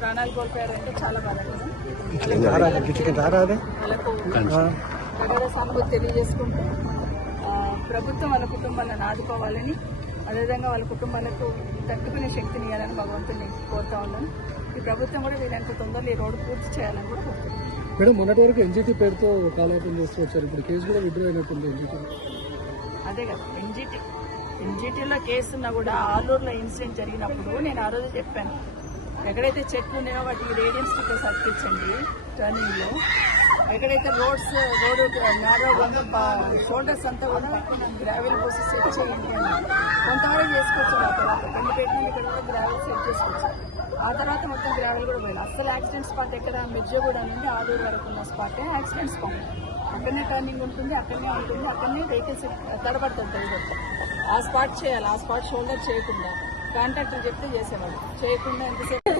ప్రాణాలు కోల్పోయారంటే చాలా బాధాకరం. వాళ్ళకు ప్రగాఢ సానుభూతి తెలియజేసుకుంటూ ప్రభుత్వం వాళ్ళ కుటుంబాలను ఆదుకోవాలని, అదేవిధంగా వాళ్ళ కుటుంబాలకు తట్టుకునే శక్తిని ఇవ్వాలని భగవంతుని కోరుతా ఉన్నాను. ఈ ప్రభుత్వం కూడా వీలైనంత తొందరలో ఈ రోడ్డు పూర్తి చేయాలని కూడా కోరుతున్నాను. మేడం, మొన్నటి వరకు ఎన్జిటి పేరుతో కాలయాపన చేస్తూ వచ్చారు. ఇప్పుడు కేసు కూడా విడ్డ్రా అయినట్టుంది ఎన్జిటి. అదే కదా, ఎన్జిటీలో కేసున్నా కూడా ఆలూరులో ఇన్సిడెంట్ జరిగినప్పుడు నేను ఆ రోజు చెప్పాను, ఎక్కడైతే చెట్లు ఉన్నాయో వాటికి రేడియం స్టిక్కర్స్ అతికించండి టర్నింగ్లో. ఎక్కడైతే రోడ్డు నారో షోల్డర్స్ అంతా కూడా గ్రావెల్ పోసి సెట్ చేయండి అని కొంతవరకు చేసుకోవచ్చు. ఆ తర్వాత కొన్ని పెట్టిన ఇక్కడ కూడా గ్రావెల్ సెట్ చేసుకోవచ్చు. ఆ తర్వాత మొత్తం గ్రావెల్ కూడా పోయింది. అసలు యాక్సిడెంట్ స్పాట్ ఎక్కడ మిర్జగూడ నుండి ఆలూరు వరకు ఉన్న స్పాటే యాక్సిడెంట్ స్పాట్. అక్కడనే టర్నింగ్ ఉంటుంది, అక్కడనే వెహికల్స్ తడబడుతుంటాయి. ఆ స్పాట్ చేయాలి. ఆ స్పాట్ షోల్డర్ చేయకుండా కాంట్రాక్టర్ చెప్తే చేసేవాడు, చేయకుండా ఎంతసేపు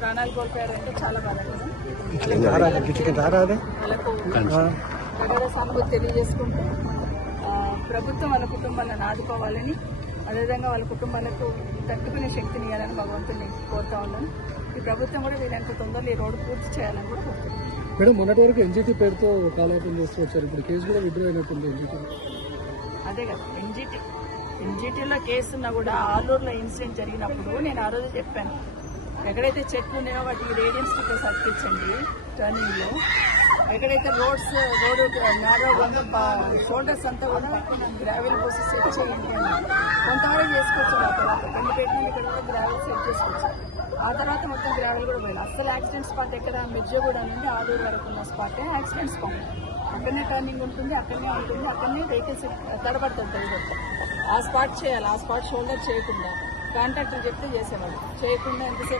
ప్రాణాలు కోల్పోయారంటే చాలా బాధాకరం. వాళ్ళకు ప్రగాఢ సానుభూతి తెలియజేసుకుంటూ ప్రభుత్వం వాళ్ళ కుటుంబాలను ఆదుకోవాలని, అదేవిధంగా వాళ్ళ కుటుంబాలకు తట్టుకునే శక్తిని ఇవ్వాలని భగవంతుని కోరుతా ఉన్నాను. ఈ ప్రభుత్వం కూడా వీలైనంత తొందరలో ఈ రోడ్డు పూర్తి చేయాలని కూడా కోరుతున్నాను. మేడం, మొన్నటి వరకు ఎన్జిటి పేరుతో కాలయాపన చేస్తూ వచ్చారు. ఇప్పుడు కేసు కూడా విడ్డ్రా అయినట్టుంది ఎన్జిటి. అదే కదా, ఎన్జిటీలో కేసున్నా కూడా ఆలూరులో ఇన్సిడెంట్ జరిగినప్పుడు నేను ఆ రోజు చెప్పాను, ఎక్కడైతే చెట్లు ఉన్నాయో వాటికి రేడియం స్టిక్కర్స్ అతికించండి టర్నింగ్లో. ఎక్కడైతే రోడ్డు నారో షోల్డర్స్ అంతా కూడా గ్రావెల్ పోసి సెట్ చేయండి అని కొంతవరకు చేసుకోవచ్చు. ఆ తర్వాత కొన్ని పెట్టిన ఇక్కడ కూడా గ్రావెల్ సెట్ చేసుకోవచ్చు. ఆ తర్వాత మొత్తం గ్రావెల్ కూడా పోయింది. అసలు యాక్సిడెంట్ స్పాట్ ఎక్కడ మిర్జగూడ నుండి ఆలూరు వరకు ఉన్న స్పాటే యాక్సిడెంట్ స్పాట్. అక్కడనే టర్నింగ్ ఉంటుంది, అక్కడనే వెహికల్స్ తడబడుతుంటాయి. ఆ స్పాట్ చేయాలి. ఆ స్పాట్ షోల్డర్ చేయకుండా కాంట్రాక్టర్ చెప్తే చేసేవాడు, చేయకుండా ఎంతసేపు